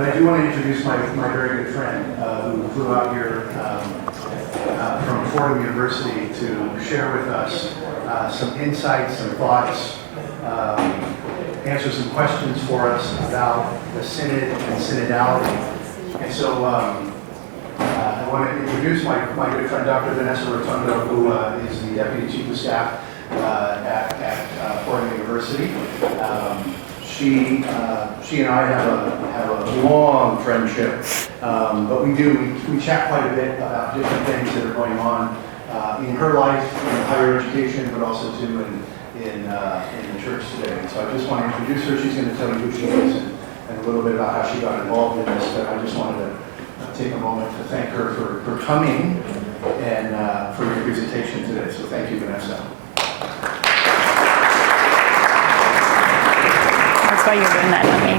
But I do want to introduce my very good friend who flew out here from Fordham University to share with us some insights, some thoughts, answer some questions for us about the Synod and Synodality. And so I want to introduce my good friend, Dr. Vanessa Rotundo, who is the Deputy Chief of Staff at Fordham University. She and I have a long friendship, but we chat quite a bit about different things that are going on in her life, in higher education, but also too in the church today. And so I just want to introduce her. She's going to tell you who she is and a little bit about how she got involved in this. But I just wanted to take a moment to thank her for coming and for your presentation today. So thank you, Vanessa. That's why you're doing that, not me.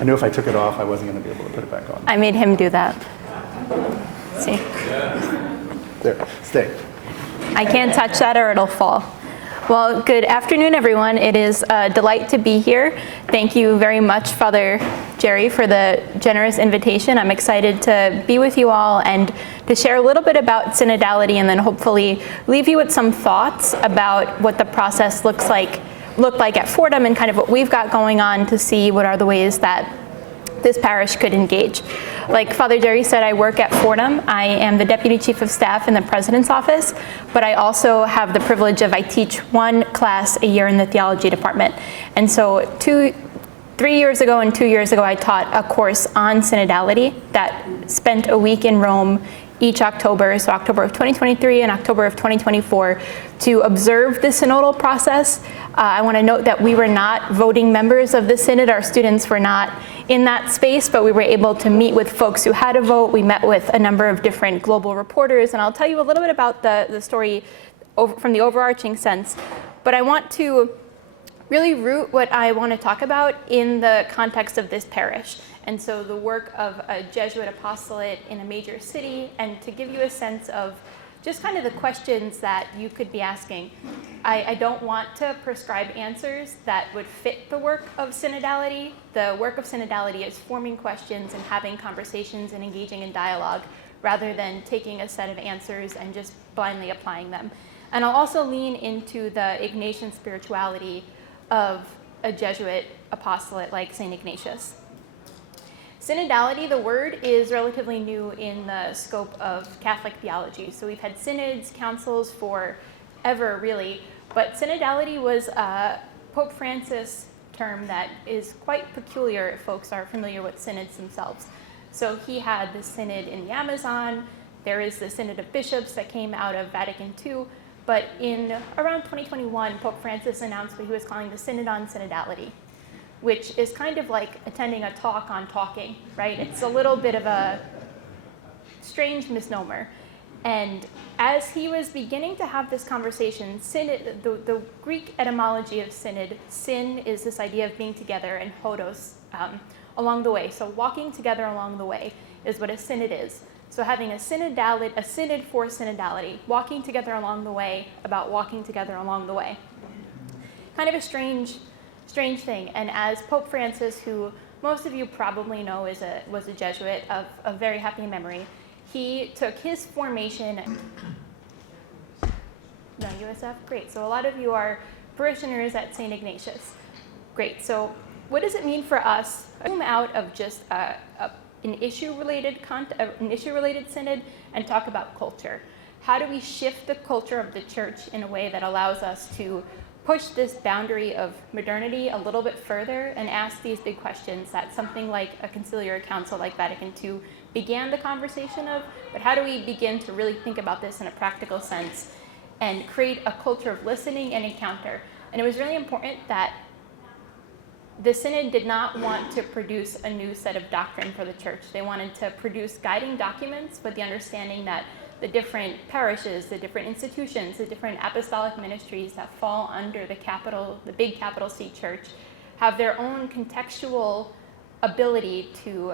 I knew if I took it off, I wasn't going to be able to put it back on. I made him do that. See? There, stay. I can't touch that or it'll fall. Well, good afternoon, everyone. It is a delight to be here. Thank you very much, Father Jerry, for the generous invitation. I'm excited to be with you all and to share a little bit about synodality and then hopefully leave you with some thoughts about what the process looked like at Fordham and kind of what we've got going on to see what are the ways that this parish could engage. Like Father Jerry said, I work at Fordham. I am the Deputy Chief of Staff in the President's Office, but I also have the privilege of I teach one class a year in the theology department. And so 3 years ago and 2 years ago, I taught a course on synodality that spent a week in Rome each October, so October of 2023 and October of 2024, to observe the synodal process. I want to note that we were not voting members of the synod. Our students were not in that space, but we were able to meet with folks who had a vote. We met with a number of different global reporters, and I'll tell you a little bit about the story from the overarching sense. But I want to really root what I want to talk about in the context of this parish. And so the work of a Jesuit apostolate in a major city, and to give you a sense of just kind of the questions that you could be asking. I don't want to prescribe answers that would fit the work of synodality. The work of synodality is forming questions and having conversations and engaging in dialogue rather than taking a set of answers and just blindly applying them. And I'll also lean into the Ignatian spirituality of a Jesuit apostolate like St. Ignatius. Synodality, the word, is relatively new in the scope of Catholic theology. So we've had synods, councils forever, really. But synodality was a Pope Francis term that is quite peculiar if folks are familiar with synods themselves. So he had the synod in the Amazon. There is the Synod of Bishops that came out of Vatican II. But in around 2021, Pope Francis announced what he was calling the Synod on Synodality, which is kind of like attending a talk on talking, right? It's a little bit of a strange misnomer. And as he was beginning to have this conversation, synod, the Greek etymology of synod, syn is this idea of being together, and hodos, along the way. So walking together along the way is what a synod is. So having a synod for synodality, walking together along the way about walking together along the way. Kind of a strange thing. And as Pope Francis, who most of you probably know was a Jesuit of very happy memory, he took his formation. No, USF? Great. So a lot of you are parishioners at St. Ignatius. Great. So what does it mean for us to zoom out of just an issue-related synod and talk about culture? How do we shift the culture of the church in a way that allows us to push this boundary of modernity a little bit further and ask these big questions that something like a conciliar council like Vatican II began the conversation of, but how do we begin to really think about this in a practical sense and create a culture of listening and encounter? And it was really important that the Synod did not want to produce a new set of doctrine for the church. They wanted to produce guiding documents with the understanding that the different parishes, the different institutions, the different apostolic ministries that fall under the big capital C church, have their own contextual ability to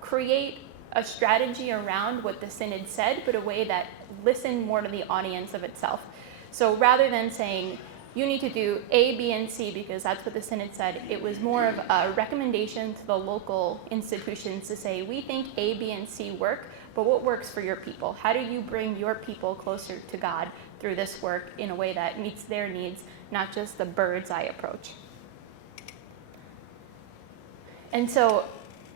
create a strategy around what the Synod said, but a way that listened more to the audience of itself. So rather than saying, you need to do A, B, and C because that's what the Synod said. It was more of a recommendation to the local institutions to say, we think A, B, and C work, but what works for your people? How do you bring your people closer to God through this work in a way that meets their needs, not just the bird's eye approach? And so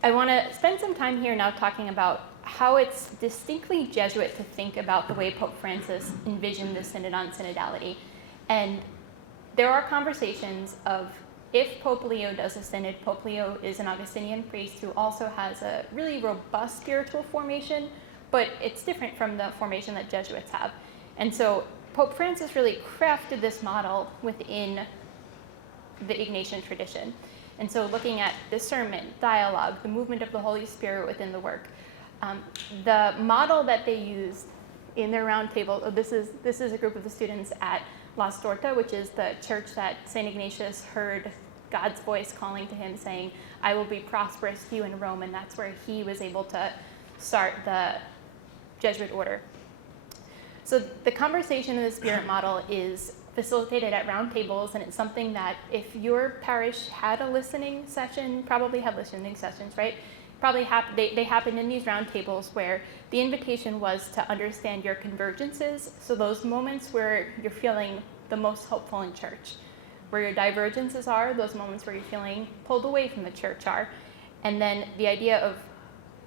I want to spend some time here now talking about how it's distinctly Jesuit to think about the way Pope Francis envisioned the Synod on synodality. And there are conversations of if Pope Leo does a synod, Pope Leo is an Augustinian priest who also has a really robust spiritual formation, but it's different from the formation that Jesuits have. And so Pope Francis really crafted this model within the Ignatian tradition. And so looking at discernment, dialogue, the movement of the Holy Spirit within the work. The model that they used in their roundtable, this is a group of the students at La Storta, which is the church that St. Ignatius heard God's voice calling to him saying, I will be prosperous to you in Rome, and that's where he was able to start the Jesuit order. So the conversation in the Spirit model is facilitated at round tables, and it's something that if your parish had a listening session, probably had listening sessions, right? Probably they happened in these round tables where the invitation was to understand your convergences, so those moments where you're feeling the most hopeful in church. Where your divergences are, those moments where you're feeling pulled away from the church are. And then the idea of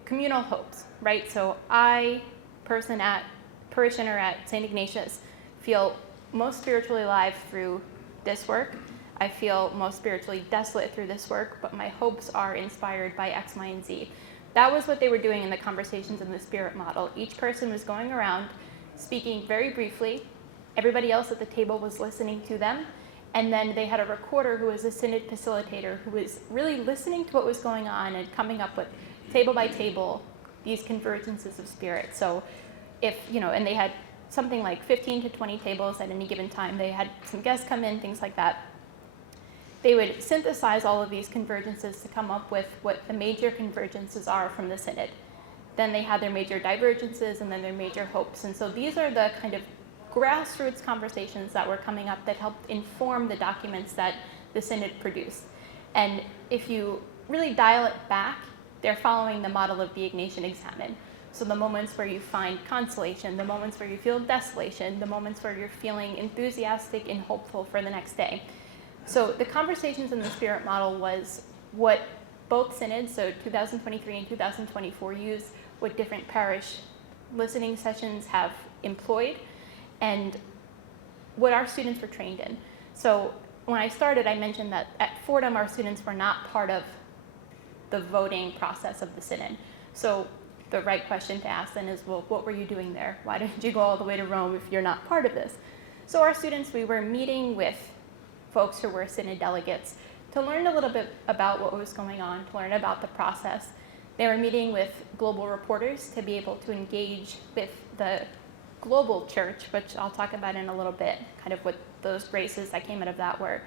communal hopes, right? So I, parishioner at St. Ignatius, feel most spiritually alive through this work. I feel most spiritually desolate through this work, but my hopes are inspired by X, Y, and Z. That was what they were doing in the conversations in the Spirit model. Each person was going around, speaking very briefly. Everybody else at the table was listening to them. And then they had a recorder who was a synod facilitator who was really listening to what was going on and coming up with, table by table, these convergences of spirit. So if, and they had something like 15 to 20 tables at any given time. They had some guests come in, things like that. They would synthesize all of these convergences to come up with what the major convergences are from the synod. Then they had their major divergences and then their major hopes. And so these are the kind of grassroots conversations that were coming up that helped inform the documents that the synod produced. And if you really dial it back, they're following the model of the Ignatian examen. So the moments where you find consolation, the moments where you feel desolation, the moments where you're feeling enthusiastic and hopeful for the next day. So the conversations in the Spirit model was what both synods, so 2023 and 2024, used, what different parish listening sessions have employed, and what our students were trained in. So when I started, I mentioned that at Fordham, our students were not part of the voting process of the synod. So the right question to ask then is, well, what were you doing there? Why didn't you go all the way to Rome if you're not part of this? So our students, we were meeting with folks who were synod delegates to learn a little bit about what was going on, to learn about the process. They were meeting with global reporters to be able to engage with the global church, which I'll talk about in a little bit, kind of what those graces that came out of that were.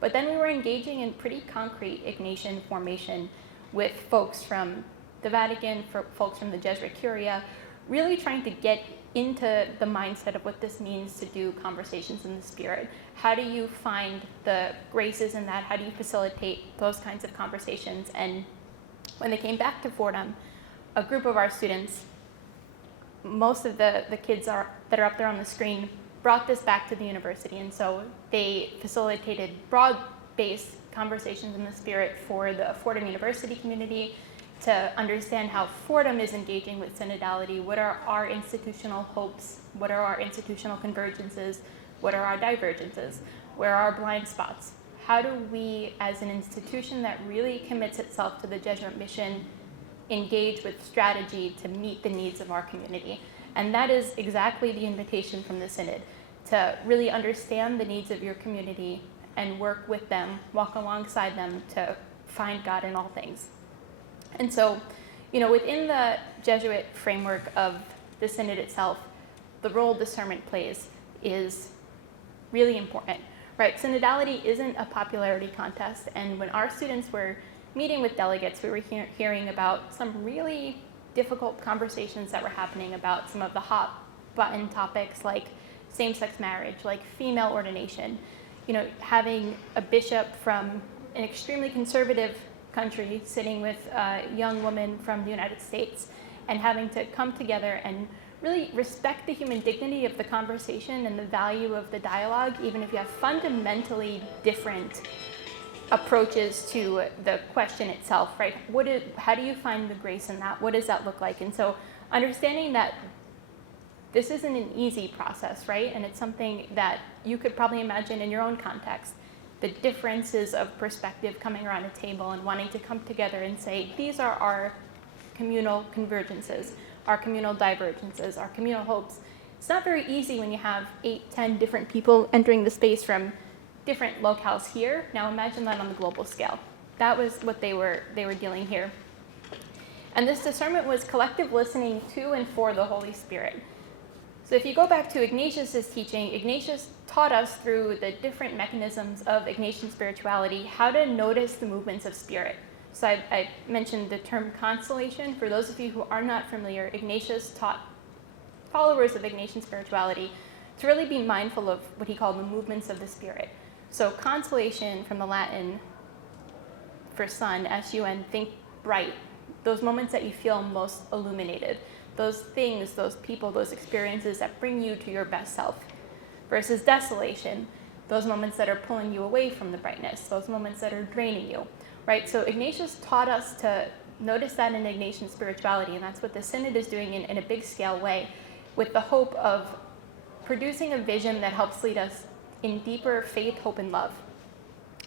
But then we were engaging in pretty concrete Ignatian formation with folks from the Vatican, for folks from the Jesuit Curia, really trying to get into the mindset of what this means to do conversations in the Spirit. How do you find the graces in that? How do you facilitate those kinds of conversations? And when they came back to Fordham, a group of our students, most of the kids that are up there on the screen, brought this back to the university. And so they facilitated broad-based conversations in the Spirit for the Fordham University community, to understand how Fordham is engaging with synodality. What are our institutional hopes? What are our institutional convergences? What are our divergences? Where are our blind spots? How do we, as an institution that really commits itself to the Jesuit mission, engage with strategy to meet the needs of our community? And that is exactly the invitation from the Synod, to really understand the needs of your community and work with them, walk alongside them to find God in all things. And so, within the Jesuit framework of the Synod itself, the role discernment plays is really important, right? Synodality isn't a popularity contest, and when our students were meeting with delegates, we were hearing about some really difficult conversations that were happening about some of the hot button topics like same-sex marriage, like female ordination. having a bishop from an extremely conservative country sitting with a young woman from the United States and having to come together and really respect the human dignity of the conversation and the value of the dialogue, even if you have fundamentally different approaches to the question itself, right? How do you find the grace in that? What does that look like? And so understanding that this isn't an easy process, right? And it's something that you could probably imagine in your own context. The differences of perspective coming around a table and wanting to come together and say, these are our communal convergences, our communal divergences, our communal hopes. It's not very easy when you have 8, 10 different people entering the space from different locales here. Now imagine that on the global scale. That was what they were dealing here. And this discernment was collective listening to and for the Holy Spirit. So if you go back to Ignatius's teaching, Ignatius taught us through the different mechanisms of Ignatian spirituality how to notice the movements of spirit. So I mentioned the term constellation. For those of you who are not familiar, Ignatius taught followers of Ignatian spirituality to really be mindful of what he called the movements of the spirit. So constellation, from the Latin for sun, S-U-N, think bright, those moments that you feel most illuminated, those things, those people, those experiences that bring you to your best self, versus desolation, those moments that are pulling you away from the brightness, those moments that are draining you, right? So Ignatius taught us to notice that in Ignatian spirituality, and that's what the Synod is doing in a big scale way, with the hope of producing a vision that helps lead us in deeper faith, hope, and love.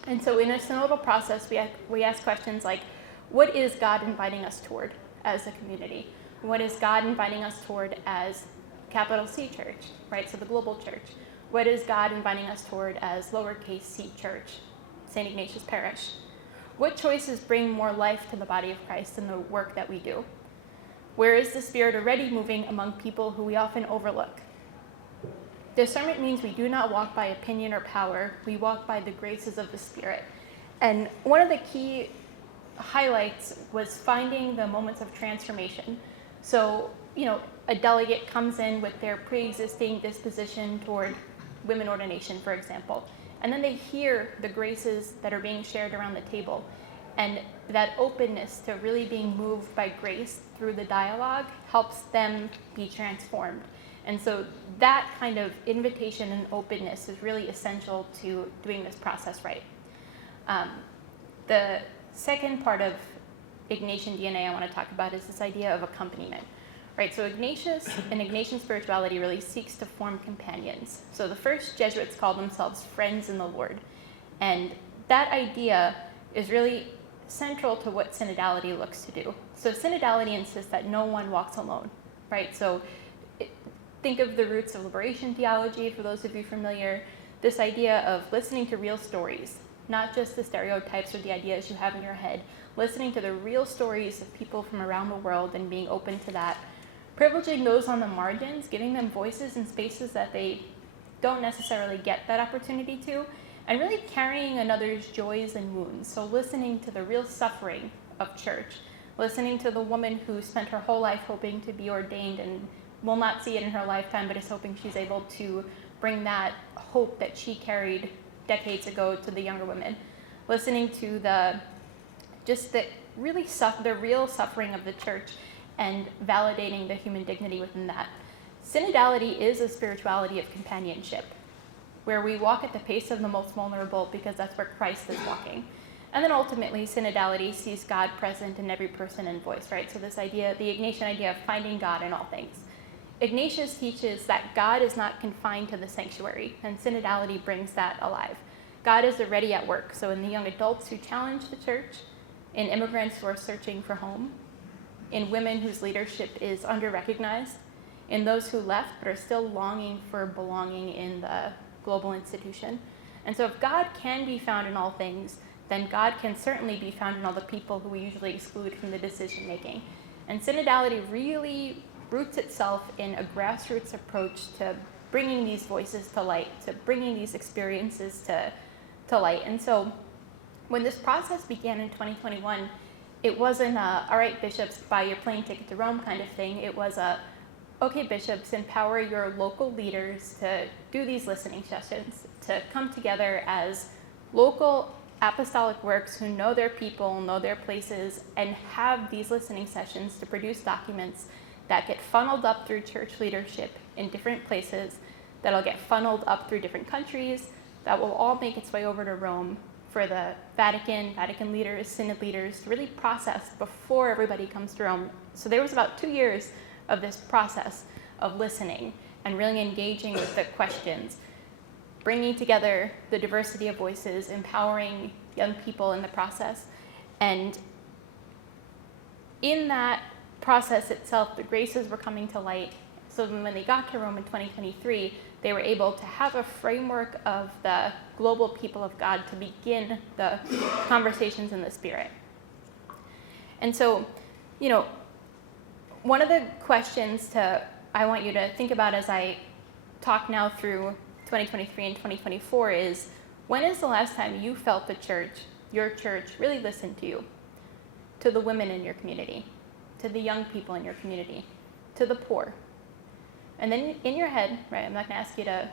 And so in a synodal process, we ask questions like, what is God inviting us toward as a community? What is God inviting us toward as capital C church, right? So the global church. What is God inviting us toward as lowercase c church, St. Ignatius Parish? What choices bring more life to the body of Christ in the work that we do? Where is the Spirit already moving among people who we often overlook? Discernment means we do not walk by opinion or power, we walk by the graces of the Spirit. And one of the key highlights was finding the moments of transformation. So, a delegate comes in with their pre-existing disposition toward women ordination, for example, and then they hear the graces that are being shared around the table. And that openness to really being moved by grace through the dialogue helps them be transformed. And so that kind of invitation and openness is really essential to doing this process right. The second part of Ignatian DNA I want to talk about is this idea of accompaniment. Right, so Ignatius and Ignatian spirituality really seeks to form companions. So the first Jesuits called themselves friends in the Lord. And that idea is really central to what synodality looks to do. So synodality insists that no one walks alone, right? So think of the roots of liberation theology, for those of you familiar, this idea of listening to real stories, not just the stereotypes or the ideas you have in your head, listening to the real stories of people from around the world and being open to that. Privileging those on the margins, giving them voices in spaces that they don't necessarily get that opportunity to, and really carrying another's joys and wounds. So listening to the real suffering of church, listening to the woman who spent her whole life hoping to be ordained and will not see it in her lifetime, but is hoping she's able to bring that hope that she carried decades ago to the younger women. Listening to the real suffering of the church and validating the human dignity within that. Synodality is a spirituality of companionship, where we walk at the pace of the most vulnerable because that's where Christ is walking. And then ultimately, synodality sees God present in every person and voice, right? So this idea, the Ignatian idea of finding God in all things. Ignatius teaches that God is not confined to the sanctuary, and synodality brings that alive. God is already at work. So in the young adults who challenge the church, in immigrants who are searching for home, in women whose leadership is under-recognized, in those who left but are still longing for belonging in the global institution. And so if God can be found in all things, then God can certainly be found in all the people who we usually exclude from the decision-making. And synodality really roots itself in a grassroots approach to bringing these voices to light, to bringing these experiences to light. And so when this process began in 2021, it wasn't all right, bishops, buy your plane ticket to Rome kind of thing. It was okay, bishops, empower your local leaders to do these listening sessions, to come together as local apostolic works who know their people, know their places, and have these listening sessions to produce documents that get funneled up through church leadership in different places, that'll get funneled up through different countries, that will all make its way over to Rome for the Vatican leaders, synod leaders to really process before everybody comes to Rome. So there was about 2 years of this process of listening and really engaging with the questions, bringing together the diversity of voices, empowering young people in the process. And in that process itself, the graces were coming to light. So when they got to Rome in 2023, they were able to have a framework of the global people of God to begin the conversations in the Spirit. And so, one of the questions I want you to think about as I talk now through 2023 and 2024 is, when is the last time you felt your church really listened to you? To the women in your community, to the young people in your community, to the poor. And then in your head, right, I'm not going to ask you to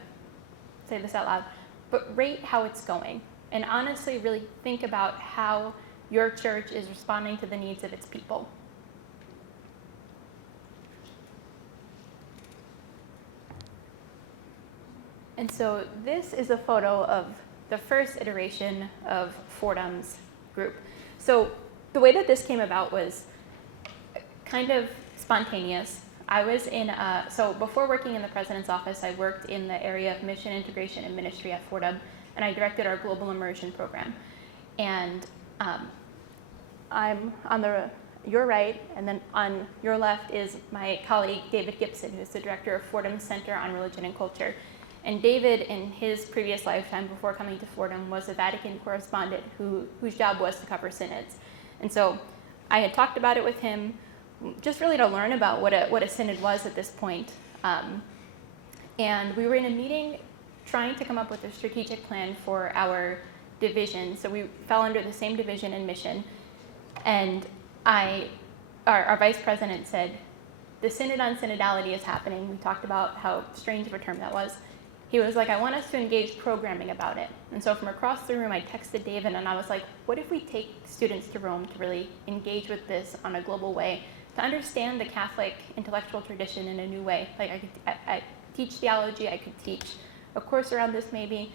say this out loud, but rate how it's going. And honestly, really think about how your church is responding to the needs of its people. And so this is a photo of the first iteration of Fordham's group. So the way that this came about was kind of spontaneous. I was so before working in the president's office, I worked in the area of mission integration and ministry at Fordham, and I directed our global immersion program. And I'm on your right, and then on your left is my colleague, David Gibson, who's the director of Fordham's Center on Religion and Culture. And David, in his previous lifetime before coming to Fordham, was a Vatican correspondent whose job was to cover synods. And so I had talked about it with him, just really to learn about what a synod was at this point. And we were in a meeting trying to come up with a strategic plan for our division. So we fell under the same division in mission. And our vice president said, the synod on synodality is happening. We talked about how strange of a term that was. He was like, I want us to engage programming about it. And so from across the room, I texted David and I was like, what if we take students to Rome to really engage with this on a global way, to understand the Catholic intellectual tradition in a new way? Like I teach theology, I could teach a course around this maybe.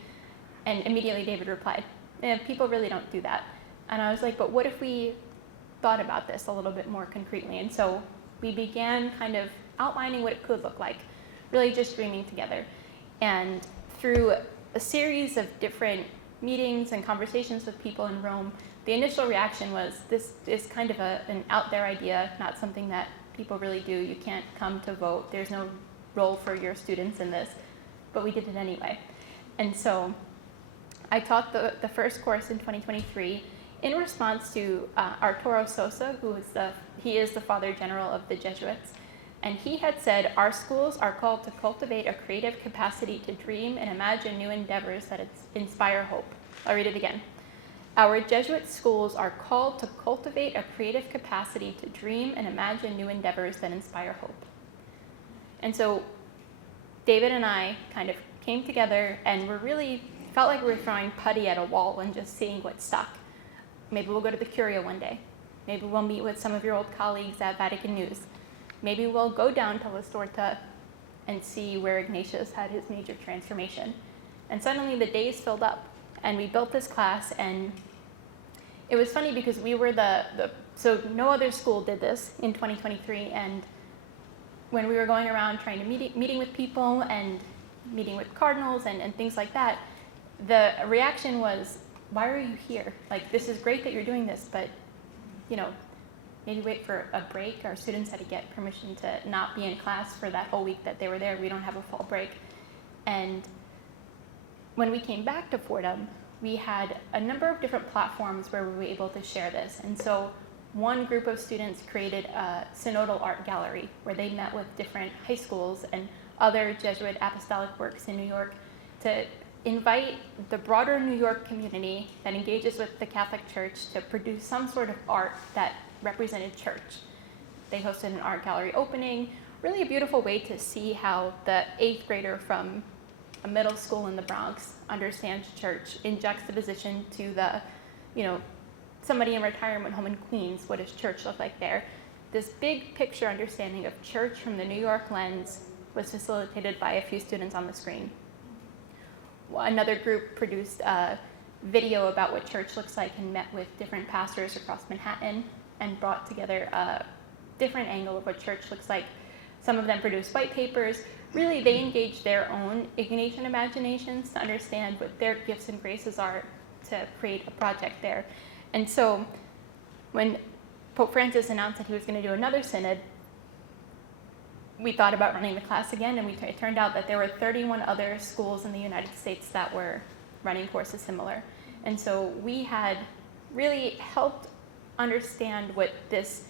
And immediately David replied, people really don't do that. And I was like, but what if we thought about this a little bit more concretely? And so we began kind of outlining what it could look like, really just dreaming together. And through a series of different meetings and conversations with people in Rome, the initial reaction was, this is kind of an out there idea, not something that people really do. You can't come to vote. There's no role for your students in this. But we did it anyway. And so I taught the first course in 2023 in response to Arturo Sosa, he is the Father General of the Jesuits. And he had said, our schools are called to cultivate a creative capacity to dream and imagine new endeavors that inspire hope. I'll read it again. Our Jesuit schools are called to cultivate a creative capacity to dream and imagine new endeavors that inspire hope. And so David and I kind of came together and felt like we were throwing putty at a wall and just seeing what stuck. Maybe we'll go to the Curia one day. Maybe we'll meet with some of your old colleagues at Vatican News. Maybe we'll go down to La Storta and see where Ignatius had his major transformation. And suddenly the days filled up, and we built this class, and it was funny because we were so no other school did this in 2023, and when we were going around trying to meeting with people and meeting with cardinals and things like that, the reaction was, why are you here? Like, this is great that you're doing this, but, maybe wait for a break. Our students had to get permission to not be in class for that whole week that they were there. We don't have a fall break. And when we came back to Fordham, we had a number of different platforms where we were able to share this. And so one group of students created a synodal art gallery where they met with different high schools and other Jesuit apostolic works in New York to invite the broader New York community that engages with the Catholic Church to produce some sort of art that represented church. They hosted an art gallery opening really a beautiful way to see how the 8th grader from a middle school in the Bronx understands church in juxtaposition to the, somebody in retirement home in Queens. What does church look like there? This big picture understanding of church from the New York lens was facilitated by a few students on the screen. Another group produced a video about what church looks like and met with different pastors across Manhattan and brought together a different angle of what church looks like. Some of them produced white papers. Really, they engaged their own Ignatian imaginations to understand what their gifts and graces are to create a project there. And so when Pope Francis announced that he was going to do another synod, we thought about running the class again, and it turned out that there were 31 other schools in the United States that were running courses similar. And so we had really helped understand what this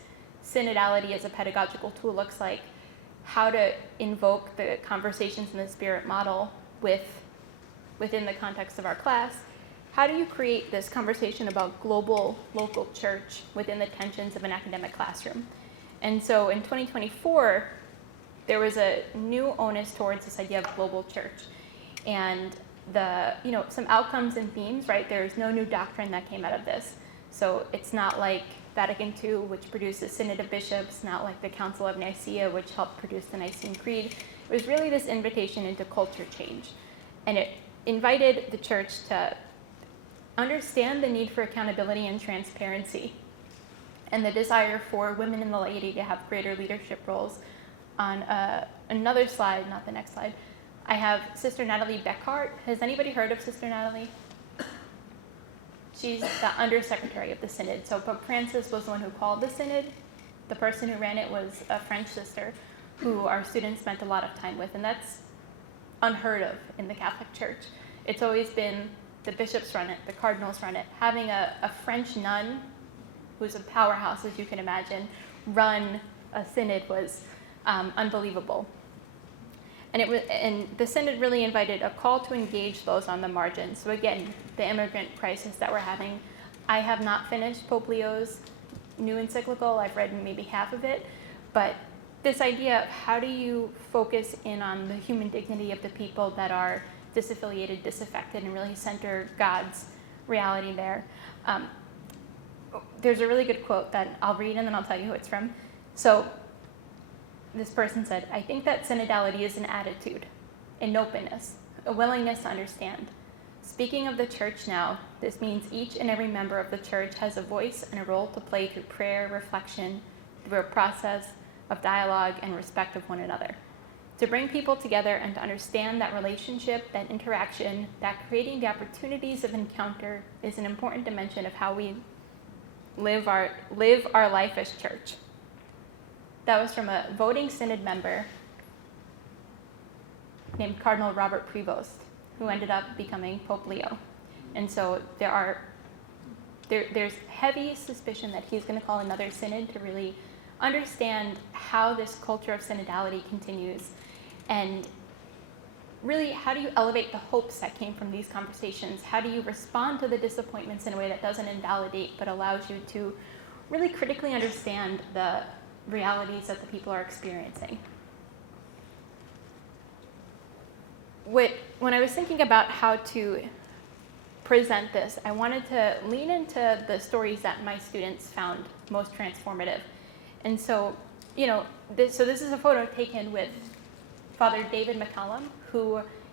synodality as a pedagogical tool looks like, how to invoke the conversations in the Spirit model within the context of our class. How do you create this conversation about global, local church within the tensions of an academic classroom? And so in 2024, there was a new onus towards this idea of global church. And some outcomes and themes, right? There's no new doctrine that came out of this. So it's not like Vatican II, which produced the Synod of Bishops, not like the Council of Nicaea, which helped produce the Nicene Creed. It was really this invitation into culture change. And it invited the church to understand the need for accountability and transparency and the desire for women in the laity to have greater leadership roles. On another slide, not the next slide, I have Sister Natalie Beckhart. Has anybody heard of Sister Natalie? She's the undersecretary of the synod. So Pope Francis was the one who called the synod. The person who ran it was a French sister who our students spent a lot of time with, and that's unheard of in the Catholic Church. It's always been the bishops run it, the cardinals run it. Having a French nun, who's a powerhouse as you can imagine, run a synod was unbelievable. And the synod really invited a call to engage those on the margins. So again, the immigrant crisis that we're having. I have not finished Pope Leo's new encyclical. I've read maybe half of it. But this idea of how do you focus in on the human dignity of the people that are disaffiliated, disaffected, and really center God's reality there. There's a really good quote that I'll read and then I'll tell you who it's from. So this person said, "I think that synodality is an attitude, an openness, a willingness to understand. Speaking of the church now, this means each and every member of the church has a voice and a role to play through prayer, reflection, through a process of dialogue and respect of one another. To bring people together and to understand that relationship, that interaction, that creating the opportunities of encounter is an important dimension of how we live our life as church." That was from a voting synod member named Cardinal Robert Prevost, who ended up becoming Pope Leo. And so there's heavy suspicion that he's going to call another synod to really understand how this culture of synodality continues, and really how do you elevate the hopes that came from these conversations? How do you respond to the disappointments in a way that doesn't invalidate but allows you to really critically understand the realities that the people are experiencing? When I was thinking about how to present this, I wanted to lean into the stories that my students found most transformative. And so, this is a photo taken with Father David McCallum,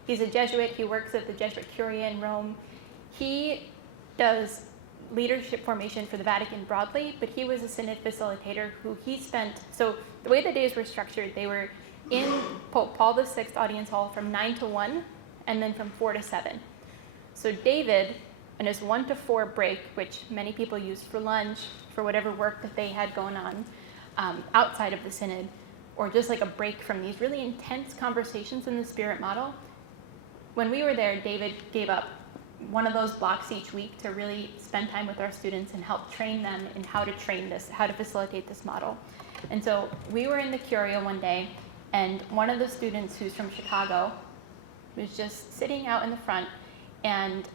he's a Jesuit. He works at the Jesuit Curia in Rome. He does leadership formation for the Vatican broadly, but he was a synod facilitator so the way the days were structured, they were in Pope Paul VI audience hall from 9 to 1, and then from 4 to 7. So David, in his 1 to 4 break, which many people used for lunch, for whatever work that they had going on outside of the synod, or just like a break from these really intense conversations in the Spirit model, when we were there, David gave up one of those blocks each week to really spend time with our students and help train them in how to facilitate this model. And so we were in the Curia one day, and one of the students who's from Chicago was just sitting out in the front, and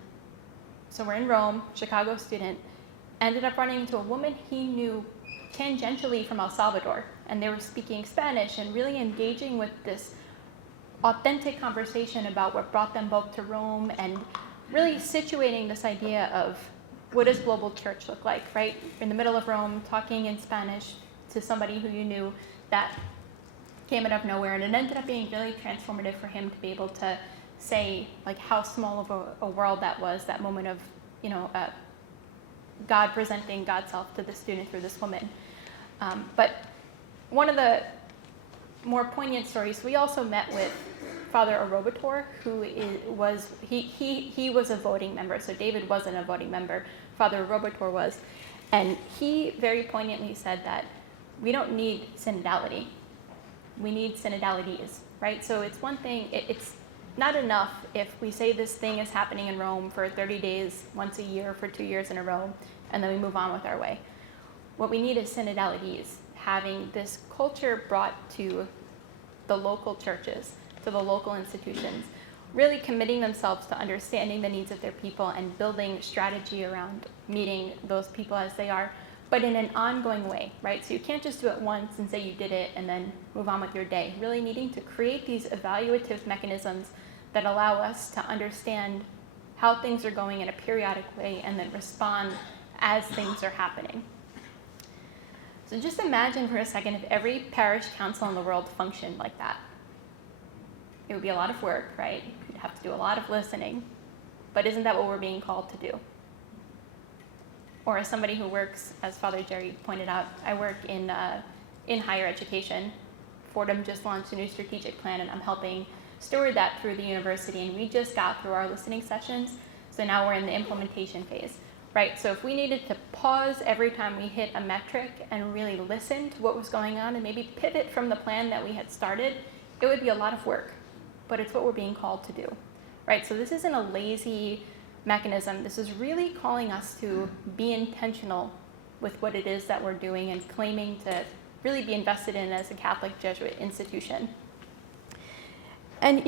so we're in Rome, Chicago student, ended up running into a woman he knew tangentially from El Salvador, and they were speaking Spanish and really engaging with this authentic conversation about what brought them both to Rome, and really situating this idea of what does global church look like, right? In the middle of Rome, talking in Spanish to somebody who you knew, that came out of nowhere, and it ended up being really transformative for him to be able to say like how small of a world that was, that moment of, God presenting God's self to the student through this woman. But one of the more poignant stories, we also met with Father Orobator, who was a voting member. So David wasn't a voting member, Father Orobator was. And he very poignantly said that we don't need synodality. We need synodalities, right? So it's one thing, it's not enough if we say this thing is happening in Rome for 30 days, once a year, for 2 years in a row, and then we move on with our way. What we need is synodalities, having this culture brought to the local churches, to the local institutions, really committing themselves to understanding the needs of their people and building strategy around meeting those people as they are, but in an ongoing way, right? So you can't just do it once and say you did it and then move on with your day. Really needing to create these evaluative mechanisms that allow us to understand how things are going in a periodic way and then respond as things are happening. So just imagine for a second if every parish council in the world functioned like that. It would be a lot of work, right? You'd have to do a lot of listening. But isn't that what we're being called to do? Or as somebody who works, as Father Jerry pointed out, I work in higher education. Fordham just launched a new strategic plan, and I'm helping steward that through the university. And we just got through our listening sessions, so now we're in the implementation phase, right? So if we needed to pause every time we hit a metric and really listen to what was going on and maybe pivot from the plan that we had started, it would be a lot of work, but it's what we're being called to do, right? So this isn't a lazy mechanism. This is really calling us to be intentional with what it is that we're doing and claiming to really be invested in as a Catholic Jesuit institution. And,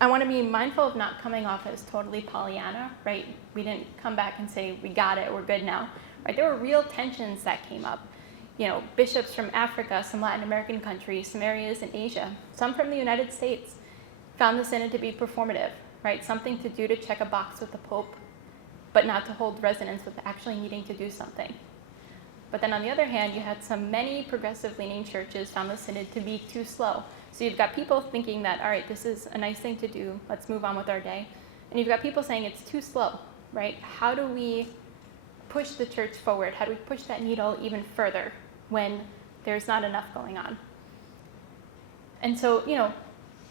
I want to be mindful of not coming off as totally Pollyanna, right? We didn't come back and say, we got it, we're good now, right? There were real tensions that came up. Bishops from Africa, some Latin American countries, some areas in Asia, some from the United States, found the synod to be performative, right? Something to do to check a box with the Pope, but not to hold resonance with actually needing to do something. But then on the other hand, you had many progressive-leaning churches found the synod to be too slow. So you've got people thinking that, all right, this is a nice thing to do, let's move on with our day. And you've got people saying it's too slow, right? How do we push the church forward? How do we push that needle even further when there's not enough going on? And so,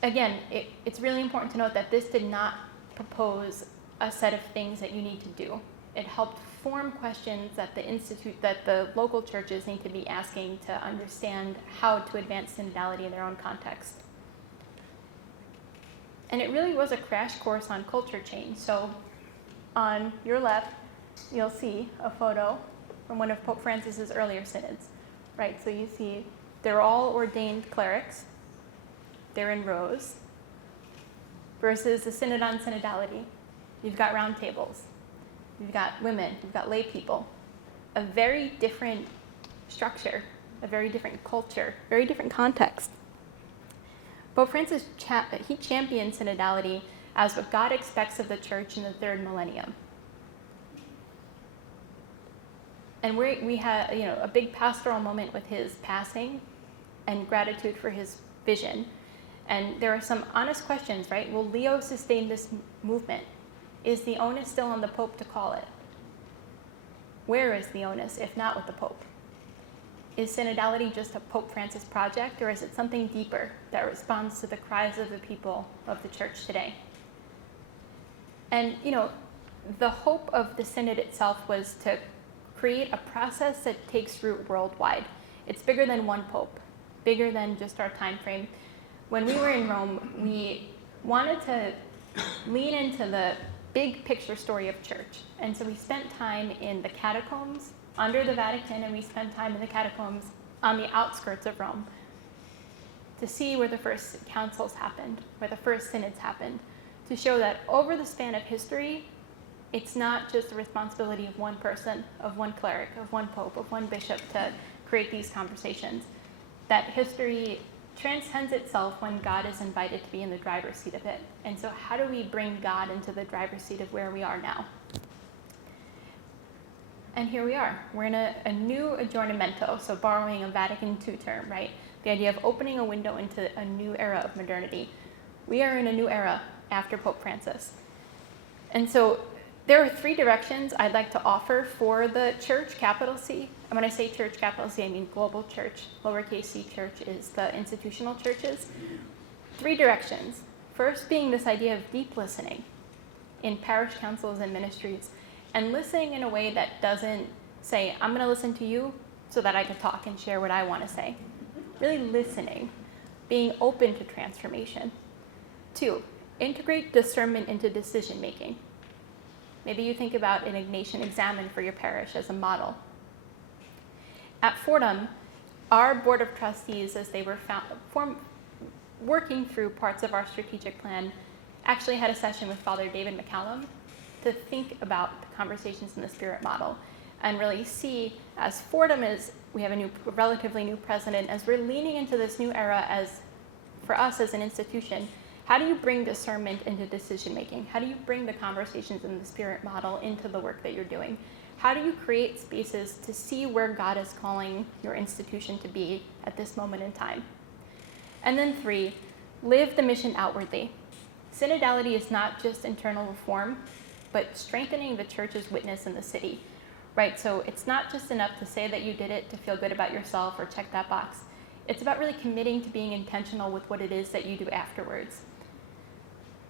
again, it's really important to note that this did not propose a set of things that you need to do. It helped form questions that the local churches need to be asking to understand how to advance synodality in their own context. And it really was a crash course on culture change. So on your left, you'll see a photo from one of Pope Francis's earlier synods, right? So you see they're all ordained clerics. They're in rows. Versus the Synod on Synodality. You've got round tables. You've got women. You've got lay people. A very different structure, a very different culture, very different context. Pope Francis, he championed synodality as what God expects of the church in the third millennium. And we had a big pastoral moment with his passing and gratitude for his vision. And there are some honest questions, right? Will Leo sustain this movement? Is the onus still on the Pope to call it? Where is the onus, if not with the Pope? Is synodality just a Pope Francis project, or is it something deeper that responds to the cries of the people of the church today? And, the hope of the synod itself was to create a process that takes root worldwide. It's bigger than one Pope, bigger than just our time frame. When we were in Rome, we wanted to lean into the big picture story of church. And so we spent time in the catacombs under the Vatican, and we spent time in the catacombs on the outskirts of Rome to see where the first councils happened, where the first synods happened, to show that over the span of history, it's not just the responsibility of one person, of one cleric, of one pope, of one bishop to create these conversations. That history transcends itself when God is invited to be in the driver's seat of it. And so how do we bring God into the driver's seat of where we are now? And here we are. We're in a new aggiornamento, so borrowing a Vatican II term, right? The idea of opening a window into a new era of modernity. We are in a new era after Pope Francis. And so there are 3 directions I'd like to offer for the church, capital C. And when I say church, capital C, I mean global church. Lowercase c church is the institutional churches. 3 directions. First being this idea of deep listening in parish councils and ministries, and listening in a way that doesn't say, I'm going to listen to you so that I can talk and share what I want to say. Really listening, being open to transformation. 2, integrate discernment into decision making. Maybe you think about an Ignatian examen for your parish as a model. At Fordham, our board of trustees, as they were working through parts of our strategic plan, actually had a session with Father David McCallum to think about the conversations in the Spirit model and really see, as Fordham is, we have a relatively new president, as we're leaning into this new era as, for us as an institution, how do you bring discernment into decision making? How do you bring the conversations in the Spirit model into the work that you're doing? How do you create spaces to see where God is calling your institution to be at this moment in time? And then 3, live the mission outwardly. Synodality is not just internal reform, but strengthening the church's witness in the city, right? So it's not just enough to say that you did it to feel good about yourself or check that box. It's about really committing to being intentional with what it is that you do afterwards.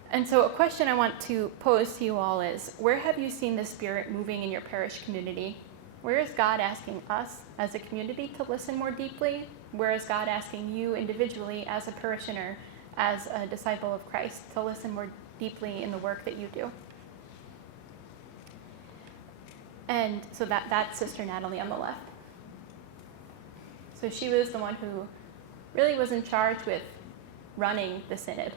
And so a question I want to pose to you all is, where have you seen the Spirit moving in your parish community? Where is God asking us as a community to listen more deeply? Where is God asking you individually as a parishioner, as a disciple of Christ, to listen more deeply in the work that you do? And so that's Sister Natalie on the left. So she was the one who really was in charge with running the synod.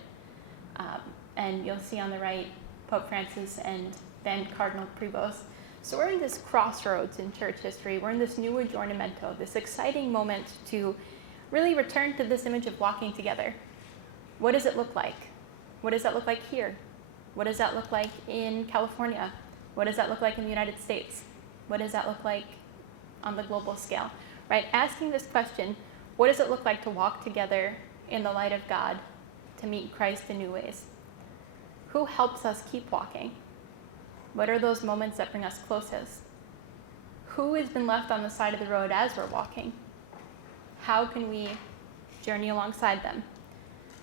And you'll see on the right, Pope Francis and then Cardinal Prevost. So we're in this crossroads in church history. We're in this new aggiornamento, this exciting moment to really return to this image of walking together. What does it look like? What does that look like here? What does that look like in California? What does that look like in the United States? What does that look like on the global scale? Right? Asking this question, what does it look like to walk together in the light of God to meet Christ in new ways? Who helps us keep walking? What are those moments that bring us closest? Who has been left on the side of the road as we're walking? How can we journey alongside them?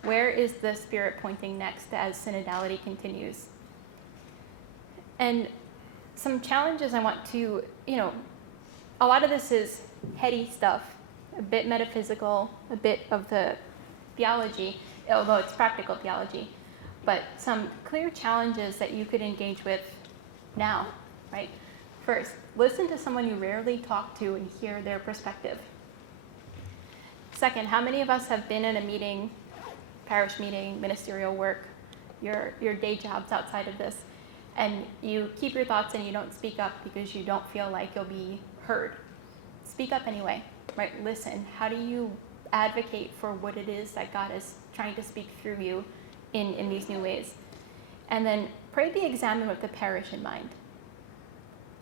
Where is the Spirit pointing next as synodality continues? And some challenges I want to, a lot of this is heady stuff, a bit metaphysical, a bit of the theology, although it's practical theology, but some clear challenges that you could engage with now, right? First, listen to someone you rarely talk to and hear their perspective. Second, how many of us have been in a meeting, parish meeting, ministerial work, your day jobs outside of this, and you keep your thoughts and you don't speak up because you don't feel like you'll be heard? Speak up anyway, right? Listen. How do you advocate for what it is that God is trying to speak through you in these new ways? And then pray the examen with the parish in mind.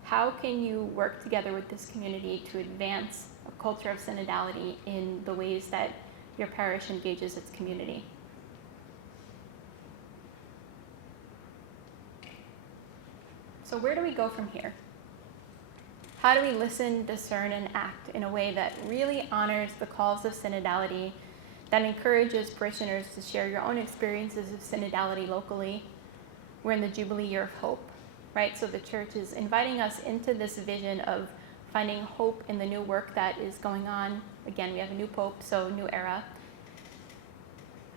How can you work together with this community to advance a culture of synodality in the ways that your parish engages its community? So where do we go from here? How do we listen, discern, and act in a way that really honors the calls of synodality, that encourages parishioners to share your own experiences of synodality locally? We're in the Jubilee Year of Hope, right? So the church is inviting us into this vision of finding hope in the new work that is going on. Again, we have a new pope, so new era.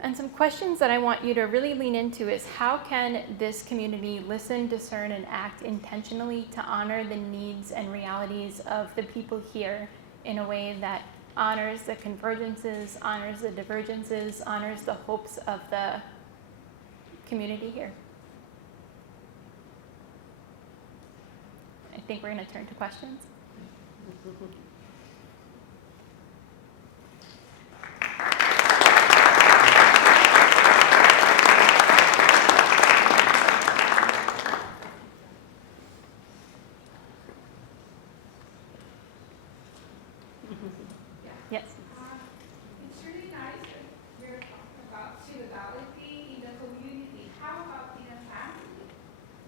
And some questions that I want you to really lean into is, how can this community listen, discern, and act intentionally to honor the needs and realities of the people here in a way that honors the convergences, honors the divergences, honors the hopes of the community here? I think we're going to turn to questions. Yes. It's really nice that we're talking about synodality in the community. How about in a family?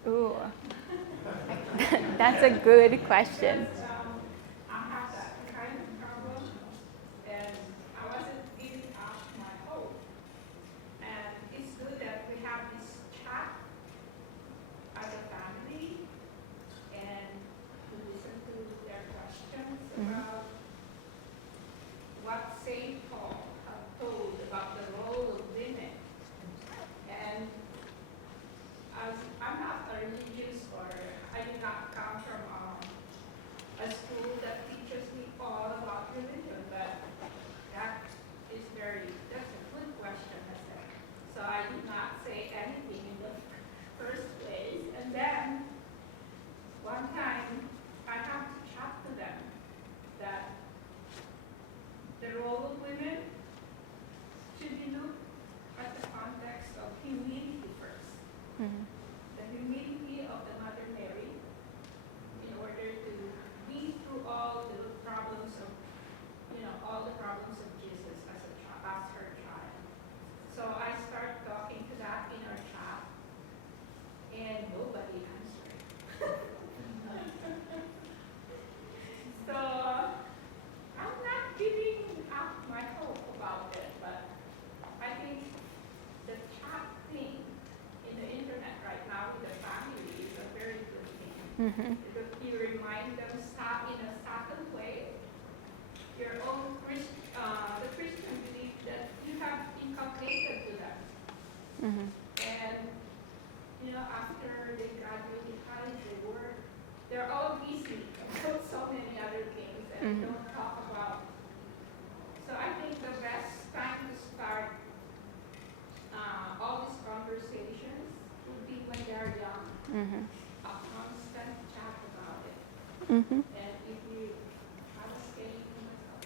Ooh, that's a good question. Because I have that kind of problem, and I wasn't giving up my hope. And it's good that we have this chat as a family, and to listen to their questions about what St. Paul had told about the role of women. And as I'm not a religious, or I did not come from a school that teaches me all about religion, but that's a good question, I said. So I did not say anything in the first place. And then one time I have to chat to them that the role of women should be looked at the context of humility first. Mhm. The humility of the Mother Mary in order to be through all the problems of, all the problems of Jesus as her child. So I start talking to that in our chat, and nobody answered. So I'm not giving up my hope about it, but I think the chat thing in the internet right now with the family is a very good thing. Mhm. You remind them in a subtle way your own the Christian belief that you have inculcated to them. Mhm. And after they graduate in college, they work. They're all busy about so many other things that we don't talk about. So I think the best time to start all these conversations would be when they're young. Mhm. A constant chat about it. Mhm. And if you have a saying to myself,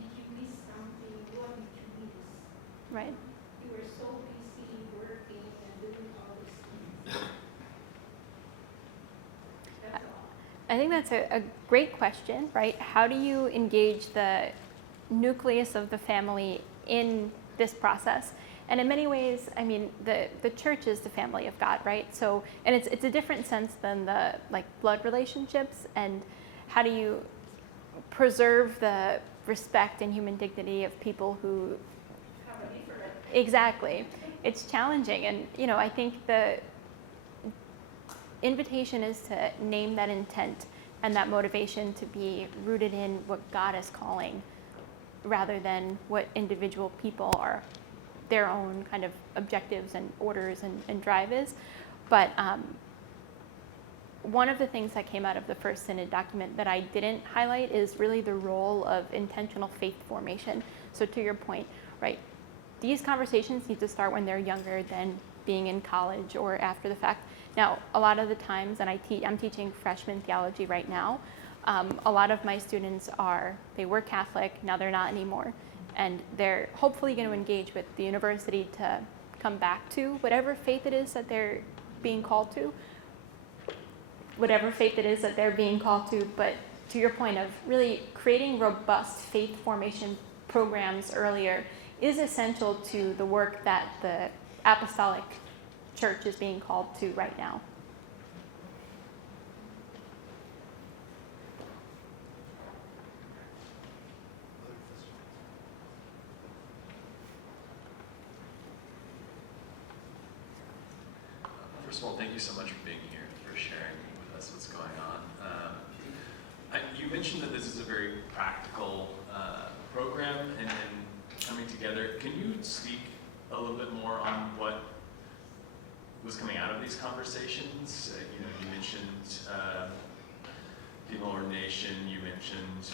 did you miss something? What did you miss? Right. You were so busy working and doing all these things. That's all. I think that's a great question, right? How do you engage the nucleus of the family in this process? And in many ways, I mean, the church is the family of God, right? So, and it's a different sense than the blood relationships. And how do you preserve the respect and human dignity of people who Have a different. exactly? It's challenging, and I think the invitation is to name that intent and that motivation to be rooted in what God is calling, rather than what individual people are, their own kind of objectives and orders and drive is. But one of the things that came out of the first synod document that I didn't highlight is really the role of intentional faith formation. So to your point, right, these conversations need to start when they're younger than being in college or after the fact. Now, a lot of the times, and I'm teaching freshman theology right now, a lot of my students they were Catholic, now they're not anymore. And they're hopefully going to engage with the university to come back to whatever faith it is that they're being called to. But to your point of really creating robust faith formation programs earlier is essential to the work that the apostolic church is being called to right now. First of all, thank you so much for being here, for sharing with us what's going on. You mentioned that this is a very practical program and coming together. Can you speak a little bit more on what was coming out of these conversations? You mentioned female ordination. You mentioned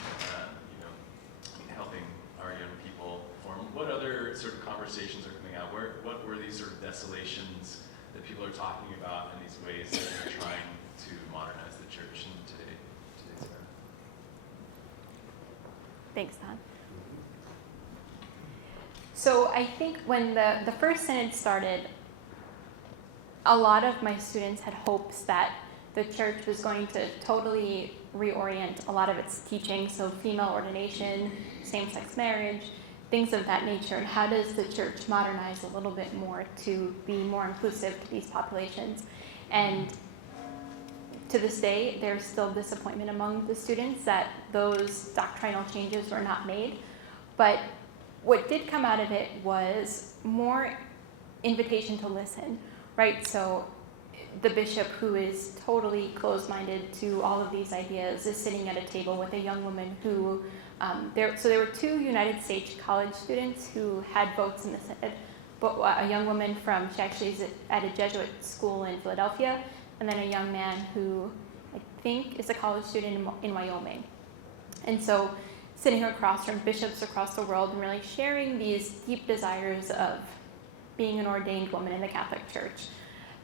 helping our young people form. What other sort of conversations are coming out? What were these sort of desolations that people are talking about in these ways that they're trying to modernize the church in today's era? Thanks, Don. So I think when the first synod started, a lot of my students had hopes that the church was going to totally reorient a lot of its teaching, so female ordination, same-sex marriage, things of that nature, and how does the church modernize a little bit more to be more inclusive to these populations. And to this day, there's still disappointment among the students that those doctrinal changes were not made. But what did come out of it was more invitation to listen, right? So the bishop, who is totally closed-minded to all of these ideas, is sitting at a table with a young woman who, there were 2 United States college students who had votes in the synod, but a young woman she actually is at a Jesuit school in Philadelphia, and then a young man who I think is a college student in Wyoming. And so sitting across from bishops across the world and really sharing these deep desires of being an ordained woman in the Catholic Church.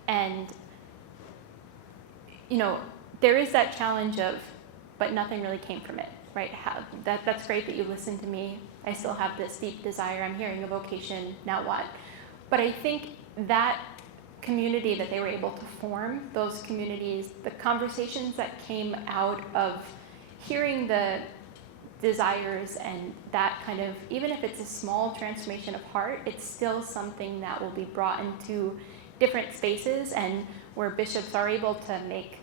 And, there is that challenge of, but nothing really came from it, right? That's great that you listened to me. I still have this deep desire. I'm hearing a vocation. Now what? But I think that community that they were able to form, those communities, the conversations that came out of hearing the desires and that kind of, even if it's a small transformation of heart, it's still something that will be brought into different spaces, and where bishops are able to make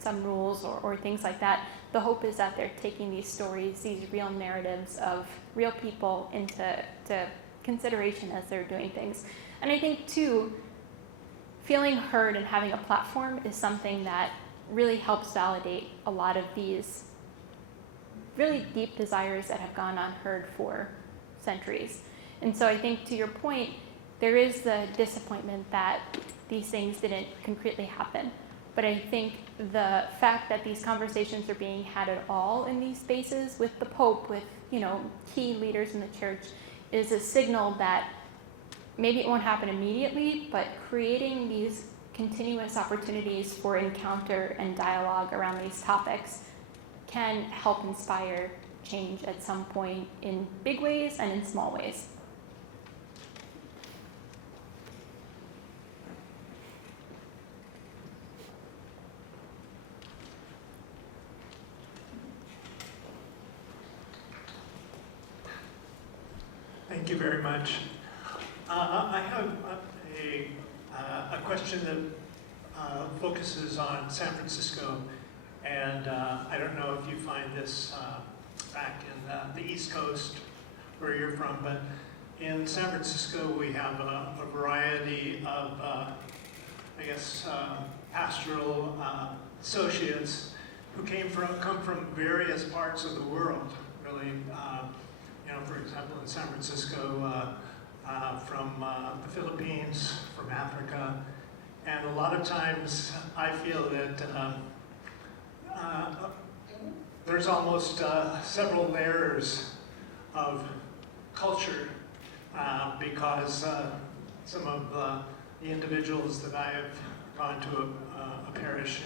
some rules or things like that. The hope is that they're taking these stories, these real narratives of real people into consideration as they're doing things. And I think too, feeling heard and having a platform is something that really helps validate a lot of these really deep desires that have gone unheard for centuries. And so I think, to your point, there is the disappointment that these things didn't concretely happen. But I think the fact that these conversations are being had at all in these spaces with the Pope, with key leaders in the church, is a signal that maybe it won't happen immediately, but creating these continuous opportunities for encounter and dialogue around these topics can help inspire change at some point in big ways and in small ways. Thank you very much. I have a question that focuses on San Francisco, and I don't know if you find this back in the East Coast where you're from, but in San Francisco we have a variety of, pastoral associates who come from various parts of the world, really. For example, in San Francisco, from the Philippines, from Africa, and a lot of times I feel that there's almost several layers of culture because some of the individuals that I have gone to a parish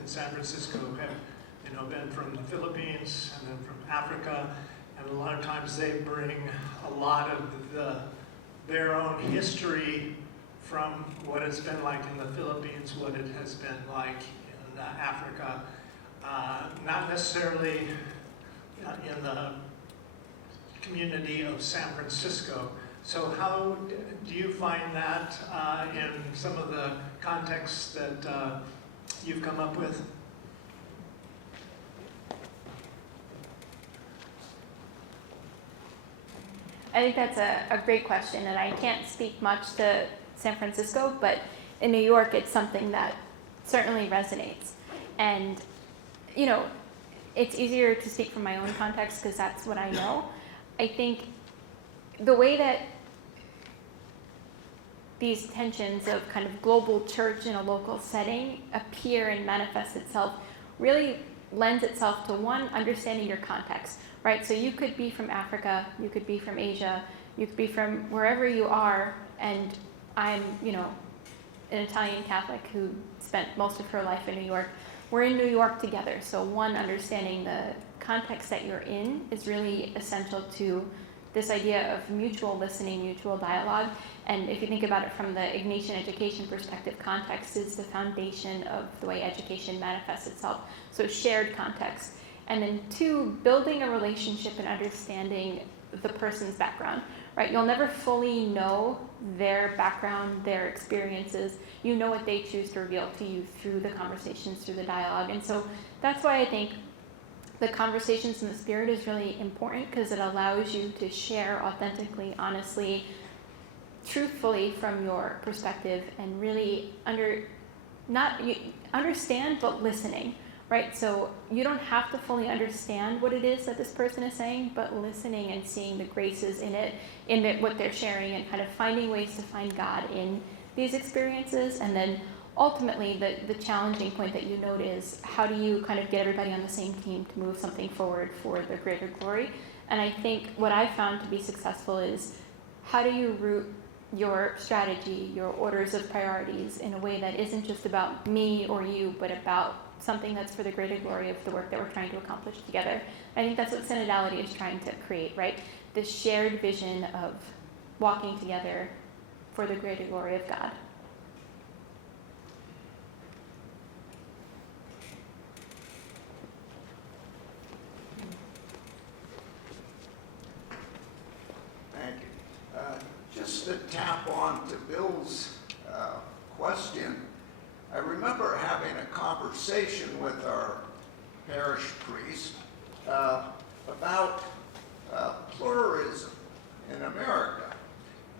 in San Francisco have been from the Philippines and then from Africa. And a lot of times they bring a lot of their own history from what it's been like in the Philippines, what it has been like in Africa, not necessarily in the community of San Francisco. So how do you find that in some of the contexts that you've come up with? I think that's a great question, and I can't speak much to San Francisco, but in New York, it's something that certainly resonates. And, it's easier to speak from my own context because that's what I know. I think the way that these tensions of kind of global church in a local setting appear and manifest itself really lends itself to, one, understanding your context, right? So you could be from Africa, you could be from Asia, you could be from wherever you are, and I'm, an Italian Catholic who spent most of her life in New York. we're in New York together. So one, understanding the context that you're in is really essential to this idea of mutual listening, mutual dialogue. And if you think about it from the Ignatian education perspective, context is the foundation of the way education manifests itself. So shared context. And then two, building a relationship and understanding the person's background, right? You'll never fully know their background, their experiences. You know what they choose to reveal to you through the conversations, through the dialogue. And so that's why I think the conversations in the Spirit is really important, because it allows you to share authentically, honestly, truthfully from your perspective, and really understand, but listening, right? So you don't have to fully understand what it is that this person is saying, but listening and seeing the graces in it, what they're sharing, and kind of finding ways to find God in these experiences. And then ultimately, the challenging point that you note is, how do you kind of get everybody on the same team to move something forward for the greater glory? And I think what I've found to be successful is, how do you root your strategy, your orders of priorities in a way that isn't just about me or you, but about something that's for the greater glory of the work that we're trying to accomplish together. I think that's what Synodality is trying to create, right? This shared vision of walking together for the greater glory of God. Thank you. Just to tap on to Bill's question, I remember having a conversation with our parish priest about pluralism in America.